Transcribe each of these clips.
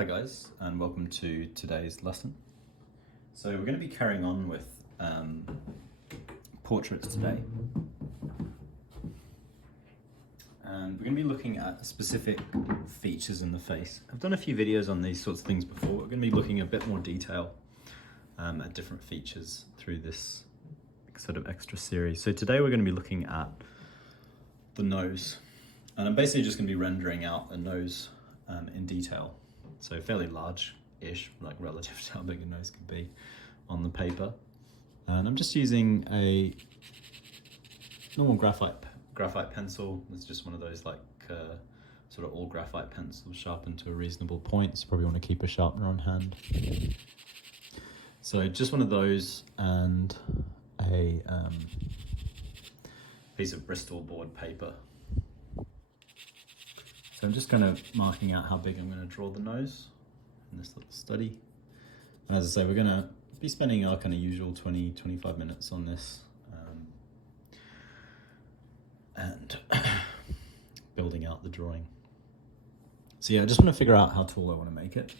Hi guys, and welcome to today's lesson. So we're going to be carrying on with portraits today. And we're going to be looking at specific features in the face. I've done a few videos on these sorts of things before. We're going to be looking at a bit more detail at different features through this sort of extra series. So today we're going to be looking at the nose. And I'm basically just going to be rendering out a nose in detail. So fairly large-ish, like relative to how big a nose could be on the paper. And I'm just using a normal graphite pencil. It's just one of those like sort of all graphite pencils sharpened to a reasonable point. So you probably want to keep a sharpener on hand. So just one of those and a piece of Bristol board paper. So I'm just kind of marking out how big I'm going to draw the nose in this little study. And as I say, we're going to be spending our kind of usual 20-25 minutes on this and building out the drawing. So yeah, I just want to figure out how tall I want to make it,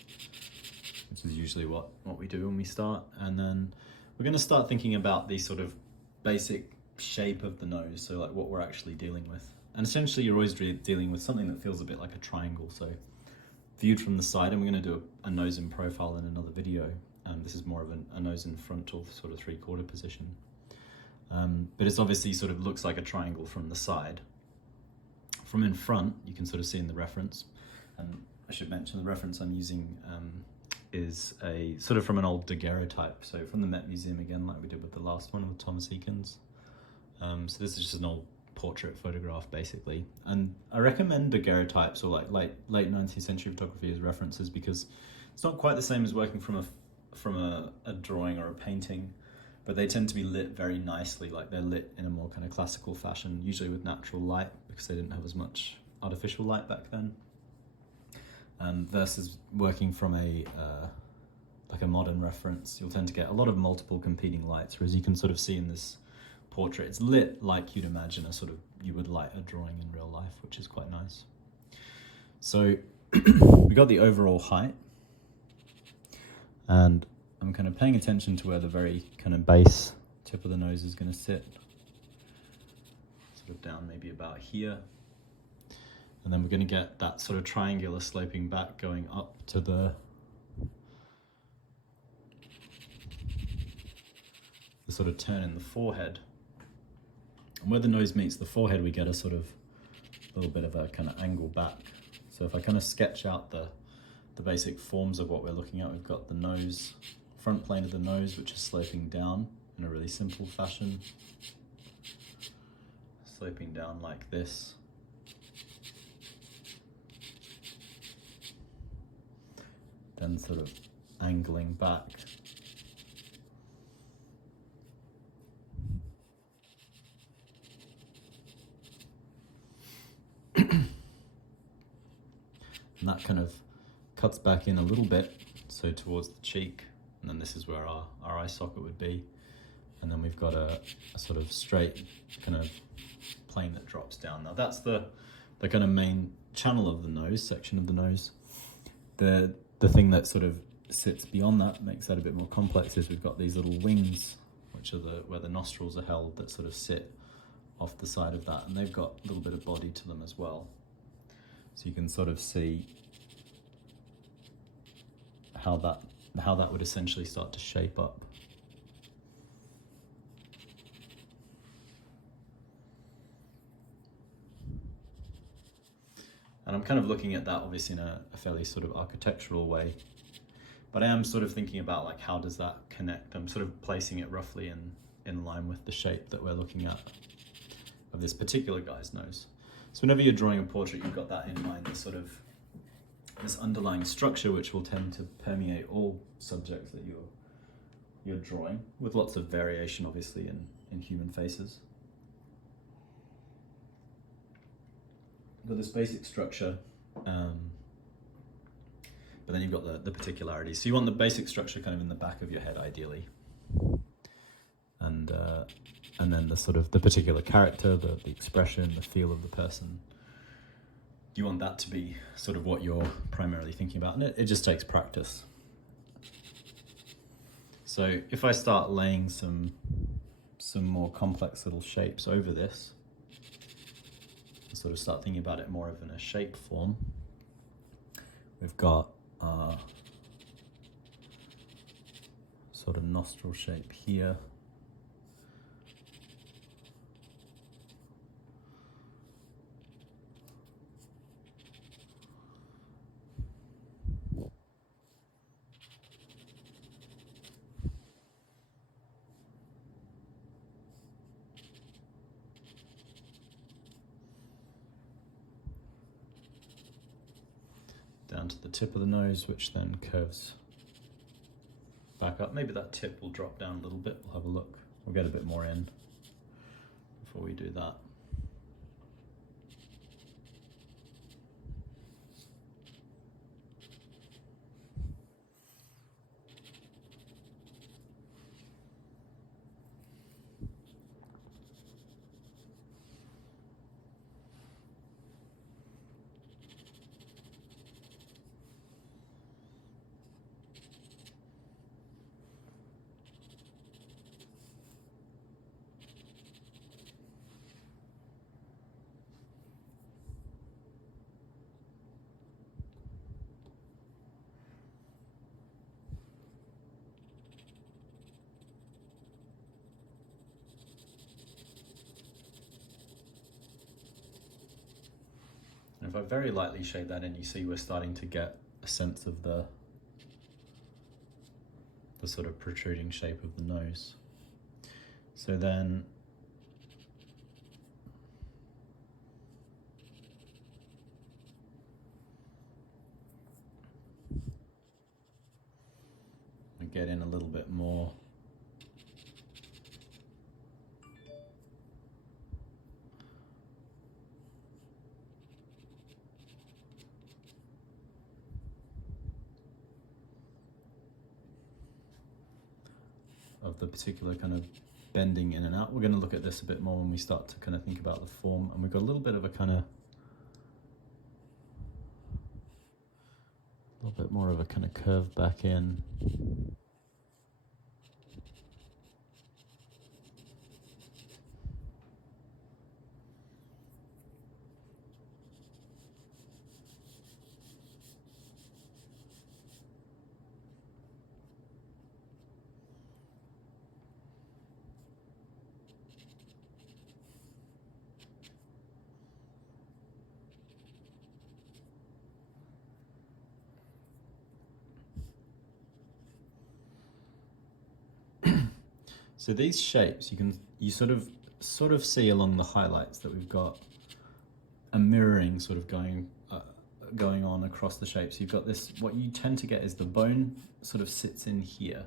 which is usually what we do when we start. And then we're going to start thinking about the sort of basic shape of the nose, so like what we're actually dealing with. And essentially you're always dealing with something that feels a bit like a triangle. So viewed from the side, and we're going to do a nose in profile in another video. This is more of a nose in frontal sort of 3/4 position. But it's obviously sort of looks like a triangle from the side. From in front, you can sort of see in the reference, and I should mention the reference I'm using is a sort of from an old daguerreotype. So from the Met Museum again, like we did with the last one with Thomas Eakins. So this is just an old portrait photograph basically, and I recommend daguerreotypes or like late 19th century photography as references because it's not quite the same as working from a drawing or a painting, but they tend to be lit very nicely, like they're lit in a more kind of classical fashion, usually with natural light because they didn't have as much artificial light back then, versus working from like a modern reference. You'll tend to get a lot of multiple competing lights, whereas you can sort of see in this portrait, it's lit like you'd imagine you would light a drawing in real life, which is quite nice. So we got the overall height, and I'm kind of paying attention to where the very kind of base tip of the nose is going to sit, sort of down maybe about here, and then we're going to get that sort of triangular sloping back going up to the sort of turn in the forehead. And where the nose meets the forehead, we get a sort of little bit of a kind of angle back. So if I kind of sketch out the basic forms of what we're looking at, we've got the nose, front plane of the nose, which is sloping down in a really simple fashion. Sloping down like this. Then sort of angling back. And that kind of cuts back in a little bit, so towards the cheek, and then this is where our eye socket would be. And then we've got a sort of straight kind of plane that drops down. Now that's the kind of main channel of the nose, section of the nose. The thing that sort of sits beyond that, makes that a bit more complex, is we've got these little wings, which are where the nostrils are held, that sort of sit off the side of that, and they've got a little bit of body to them as well. So you can sort of see how that would essentially start to shape up. And I'm kind of looking at that obviously in a fairly sort of architectural way, but I am sort of thinking about like how does that connect. I'm sort of placing it roughly in line with the shape that we're looking at of this particular guy's nose. So whenever you're drawing a portrait, you've got that in mind, this underlying structure which will tend to permeate all subjects that you're drawing, with lots of variation obviously in human faces. You've got this basic structure, but then you've got the particularities. So you want the basic structure kind of in the back of your head ideally. And then the sort of the particular character, the expression, the feel of the person you want that to be sort of what you're primarily thinking about, and it just takes practice. So if I start laying some more complex little shapes over this, and sort of start thinking about it more of in a shape form, we've got sort of nostril shape here. Down to the tip of the nose, which then curves back up. Maybe that tip will drop down a little bit. We'll have a look. We'll get a bit more in before we do that. And if I very lightly shade that in, you see we're starting to get a sense of the sort of protruding shape of the nose. So then we get in a little bit more of the particular kind of bending in and out. We're going to look at this a bit more when we start to kind of think about the form, and we've got a little bit of a kind of curve back in. So these shapes, you sort of see along the highlights that we've got a mirroring sort of going on across the shapes. You've got this, what you tend to get is the bone sort of sits in here.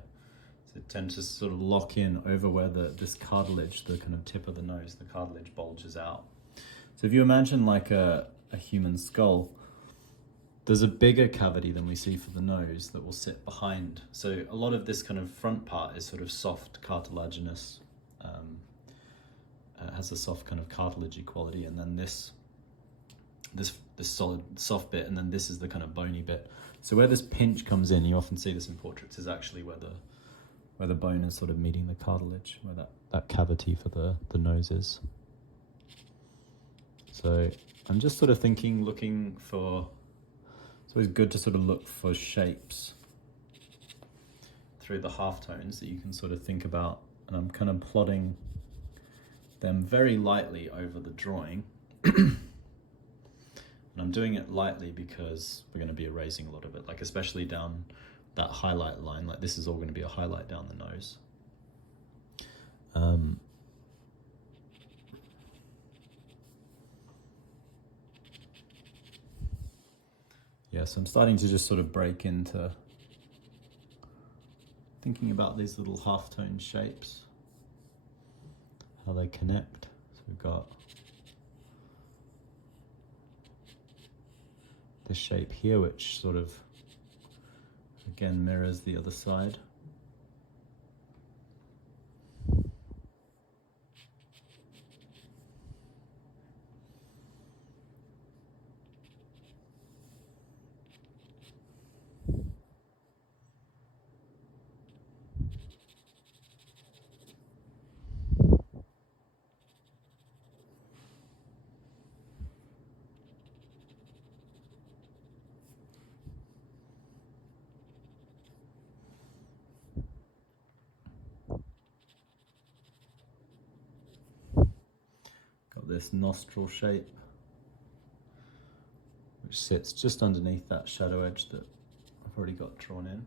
So it tends to sort of lock in over where this cartilage, the kind of tip of the nose, the cartilage bulges out. So if you imagine like a human skull, there's a bigger cavity than we see for the nose that will sit behind. So a lot of this kind of front part is sort of soft, cartilaginous, has a soft kind of cartilagey quality, and then this solid, soft bit, and then this is the kind of bony bit. So where this pinch comes in, you often see this in portraits, is actually where the bone is sort of meeting the cartilage, where that cavity for the nose is. So I'm just sort of looking for, it's always good to sort of look for shapes through the halftones that you can sort of think about, and I'm kind of plotting them very lightly over the drawing. And I'm doing it lightly because we're going to be erasing a lot of it, like especially down that highlight line, like this is all going to be a highlight down the nose. Yeah, so I'm starting to just sort of break into thinking about these little halftone shapes, how they connect. So we've got this shape here, which sort of, again, mirrors the other side. this nostril shape, which sits just underneath that shadow edge that I've already got drawn in.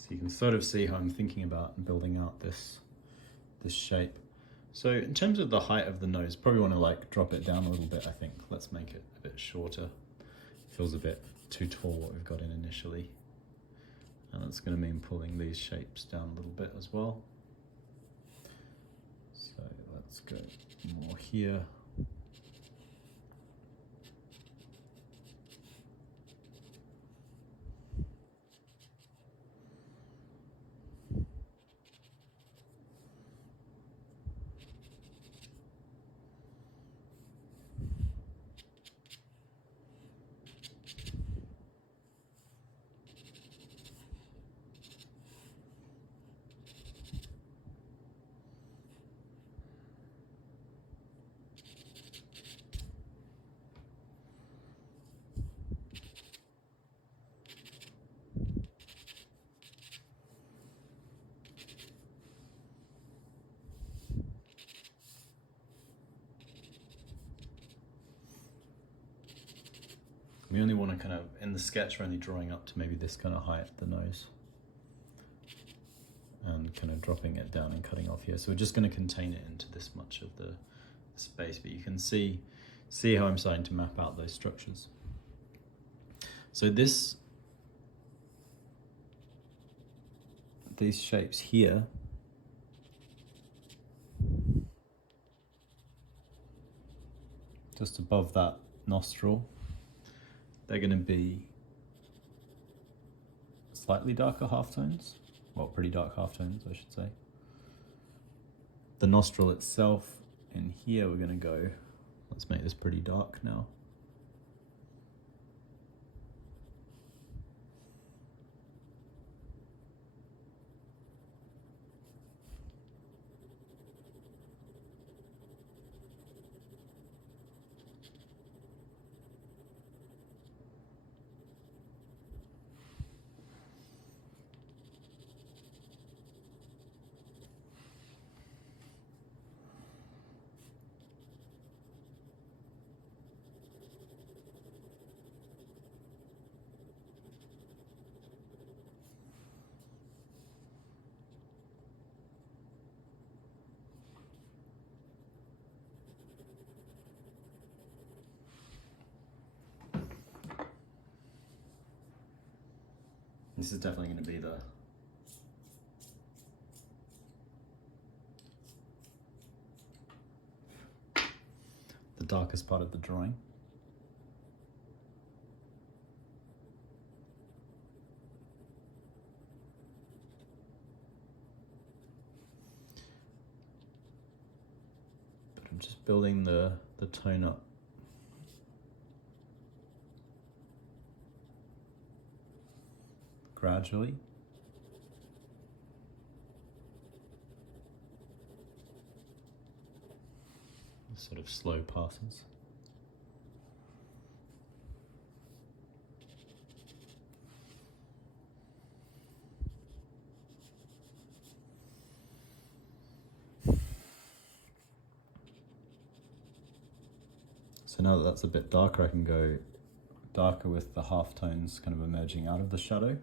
So you can sort of see how I'm thinking about building out this shape. So in terms of the height of the nose, probably want to like drop it down a little bit, I think. Let's make it a bit shorter. Feels a bit too tall what we've got in initially. And that's going to mean pulling these shapes down a little bit as well. So let's go more here. We only want to kind of, in the sketch, we're only drawing up to maybe this kind of height, the nose. And kind of dropping it down and cutting off here. So we're just going to contain it into this much of the space, but you can see how I'm starting to map out those structures. So these shapes here just above that nostril, they're going to be slightly darker halftones. Well, pretty dark halftones, I should say. The nostril itself, in here we're going to go, let's make this pretty dark now. This is definitely going to be the darkest part of the drawing. But I'm just building the tone up. gradually. Sort of slow passes. So now that that's a bit darker, I can go darker with the half tones kind of emerging out of the shadow.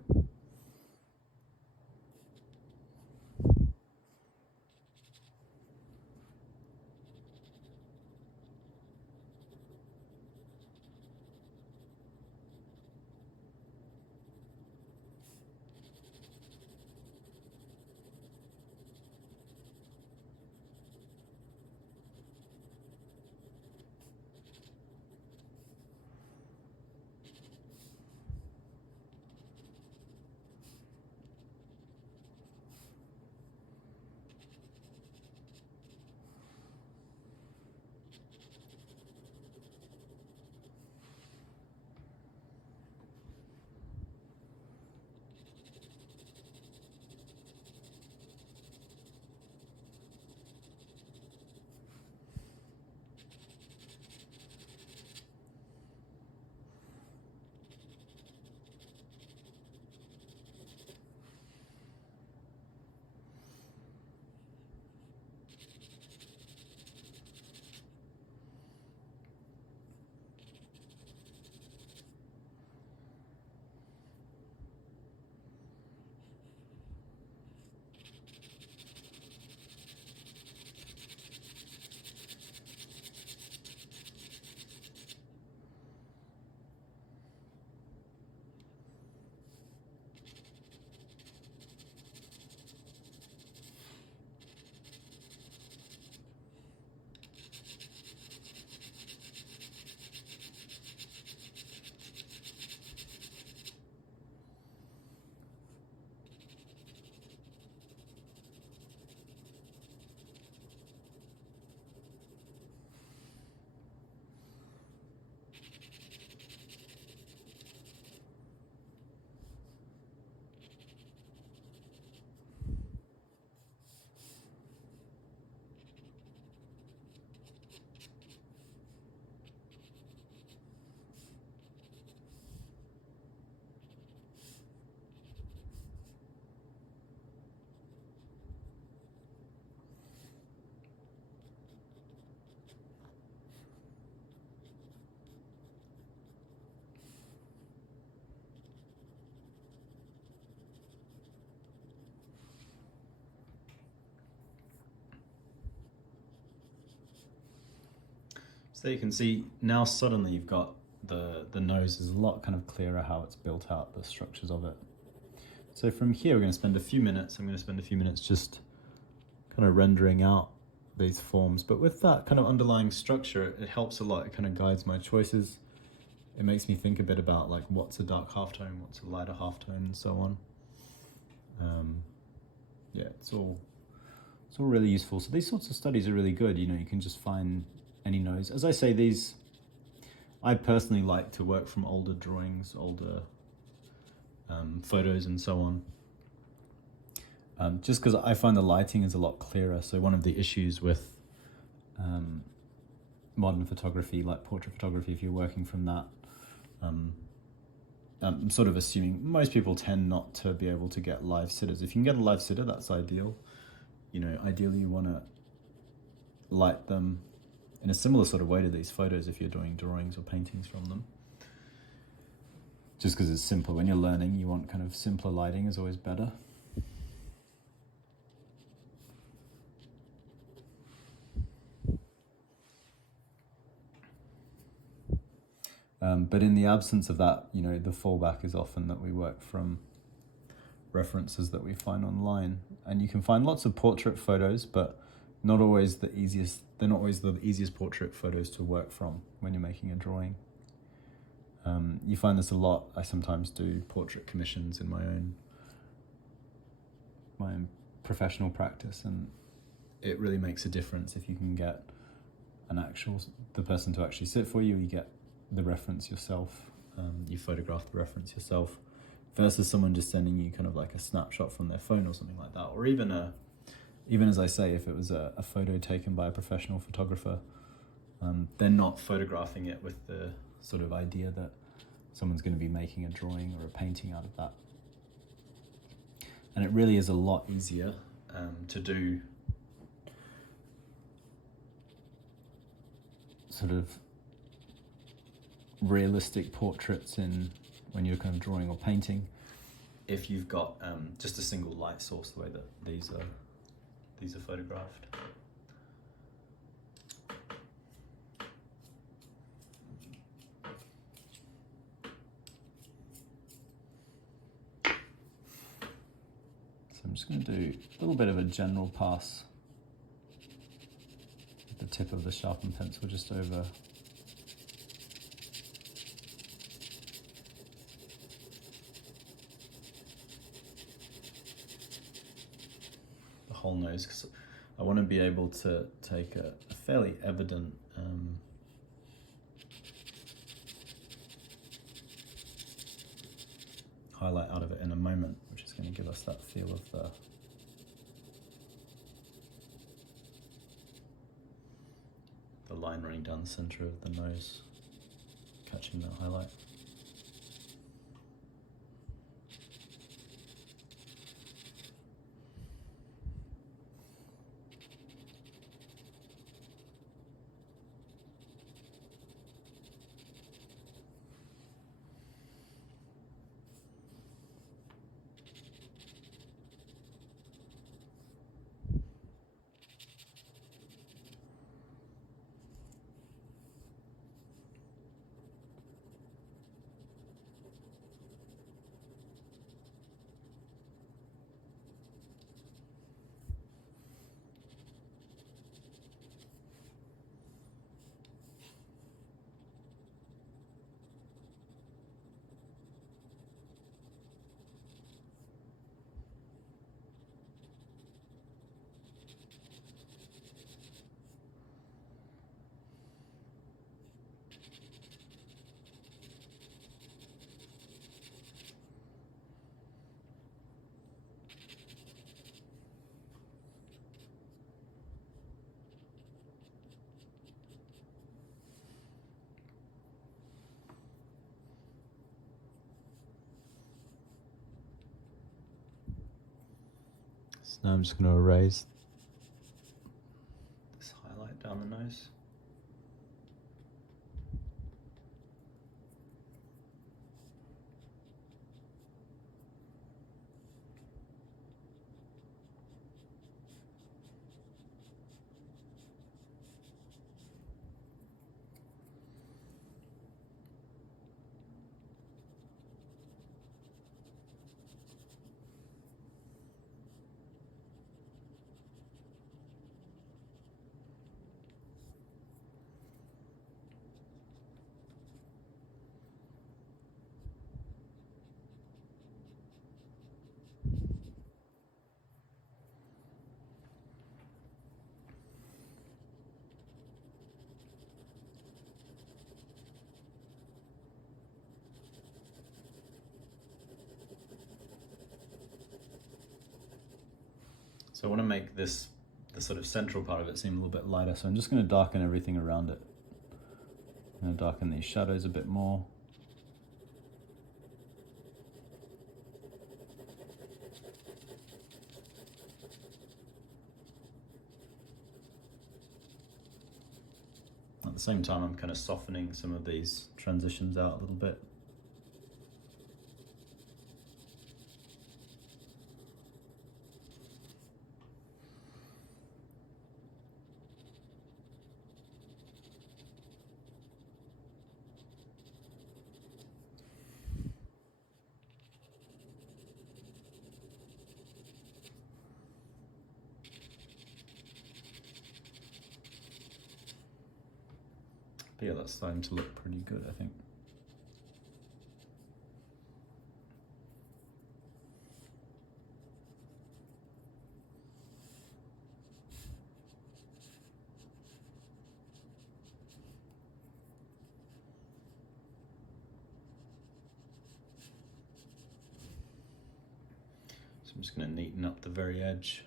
So you can see now suddenly you've got the nose is a lot kind of clearer how it's built out, the structures of it. So from here we're going to spend a few minutes, I'm going to spend a few minutes just kind of rendering out these forms, but with that kind of underlying structure it helps a lot, it kind of guides my choices. It makes me think a bit about like what's a dark halftone, what's a lighter halftone, and so on. Yeah, it's all really useful. So these sorts of studies are really good. You know, you can just find any nose. As I say, I personally like to work from older drawings, older photos, and so on. Just because I find the lighting is a lot clearer. So one of the issues with modern photography, like portrait photography, if you're working from that, I'm sort of assuming most people tend not to be able to get live sitters. If you can get a live sitter, that's ideal. You know, ideally you want to light them in a similar sort of way to these photos if you're doing drawings or paintings from them. Just because it's simpler. When you're learning, you want kind of simpler lighting is always better. But in the absence of that, you know, the fallback is often that we work from references that we find online. And you can find lots of portrait photos, but not always the easiest. They're not always the easiest portrait photos to work from when you're making a drawing. You find this a lot. I sometimes do portrait commissions in my own professional practice, and it really makes a difference if you can get the person to actually sit for you. You get the reference yourself. You photograph the reference yourself versus someone just sending you kind of like a snapshot from their phone or something like that, or even as I say, if it was a photo taken by a professional photographer, they're not photographing it with the sort of idea that someone's going to be making a drawing or a painting out of that. And it really is a lot easier to do sort of realistic portraits when you're kind of drawing or painting if you've got just a single light source, the way that these are photographed. So I'm just going to do a little bit of a general pass with the tip of the sharpened pencil just over the whole nose, because I want to be able to take a fairly evident highlight out of it in a moment, which is going to give us that feel of the line running down the center of the nose, catching that highlight. So now I'm just going to erase this highlight down the nose. So I want to make the sort of central part of it seem a little bit lighter, so I'm just going to darken everything around it. I'm going to darken these shadows a bit more. At the same time, I'm kind of softening some of these transitions out a little bit. But yeah, that's starting to look pretty good, I think. I'm just going to neaten up the very edge.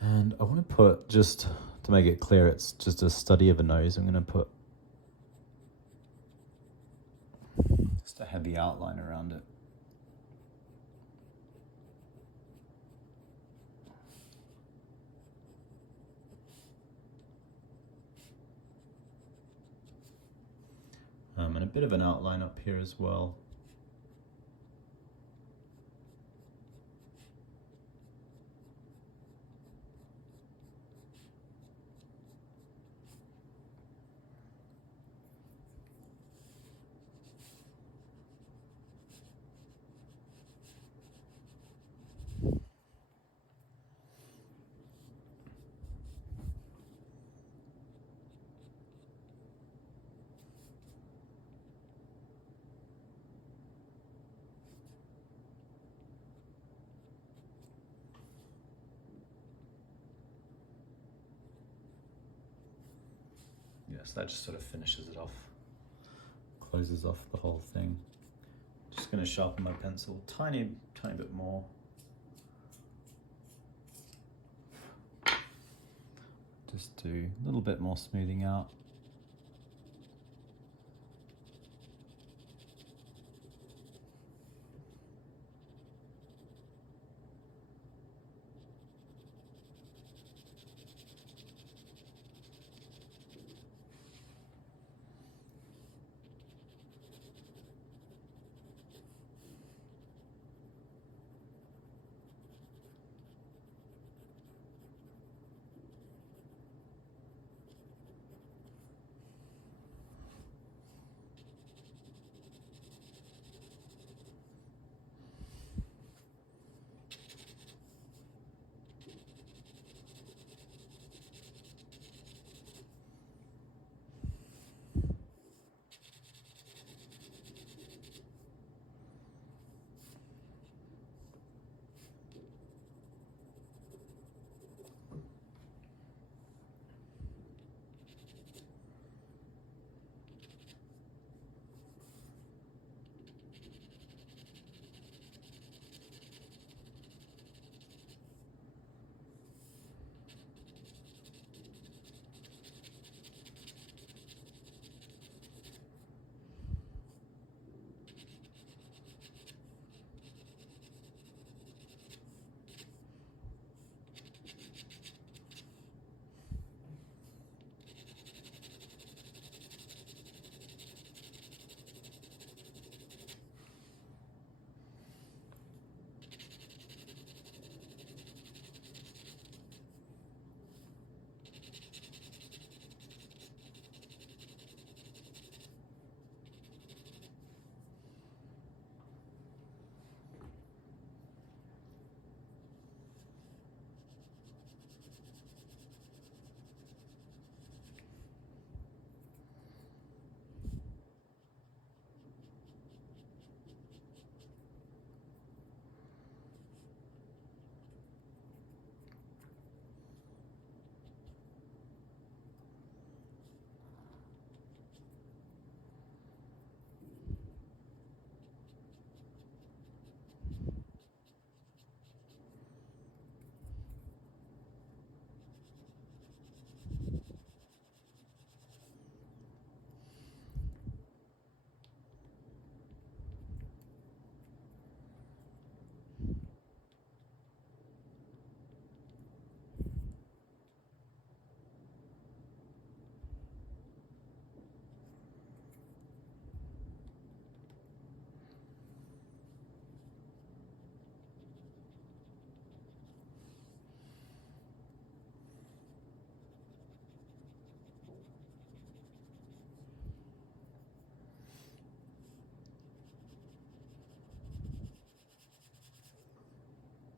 And I want to put, just to make it clear, it's just a study of a nose. I'm going to put just a heavy outline around it. And a bit of an outline up here as well. Yes, that just sort of finishes it off, closes off the whole thing. Just going to sharpen my pencil tiny bit more. Just do a little bit more smoothing out.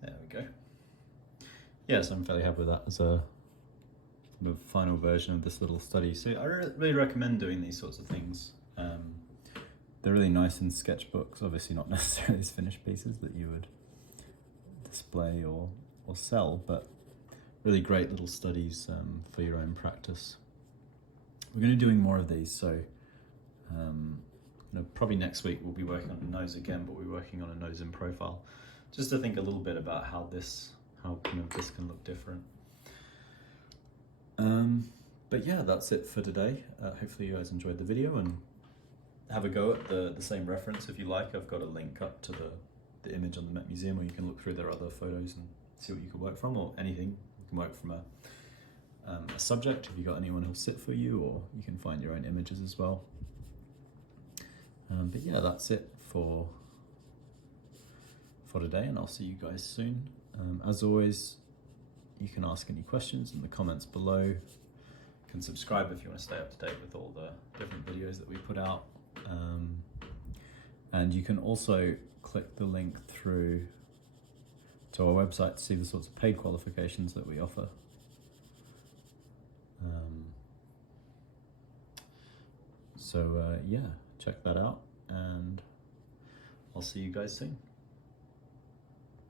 There we go. Yes, I'm fairly happy with that as a sort of final version of this little study. So I really recommend doing these sorts of things. They're really nice in sketchbooks, obviously not necessarily as finished pieces that you would display or sell, but really great little studies for your own practice. We're going to be doing more of these, so Probably next week we'll be working on a nose again, but we're working on a nose in profile, just to think a little bit about how this can look different. But yeah, that's it for today. Hopefully you guys enjoyed the video, and have a go at the same reference if you like. I've got a link up to the image on the Met Museum, where you can look through their other photos and see what you could work from, or anything. You can work from a subject if you've got anyone who'll sit for you, or you can find your own images as well. But yeah, that's it for today, and I'll see you guys soon. As always, you can ask any questions in the comments below. You can subscribe if you want to stay up to date with all the different videos that we put out. And you can also click the link through to our website to see the sorts of paid qualifications that we offer. So yeah, check that out, and I'll see you guys soon.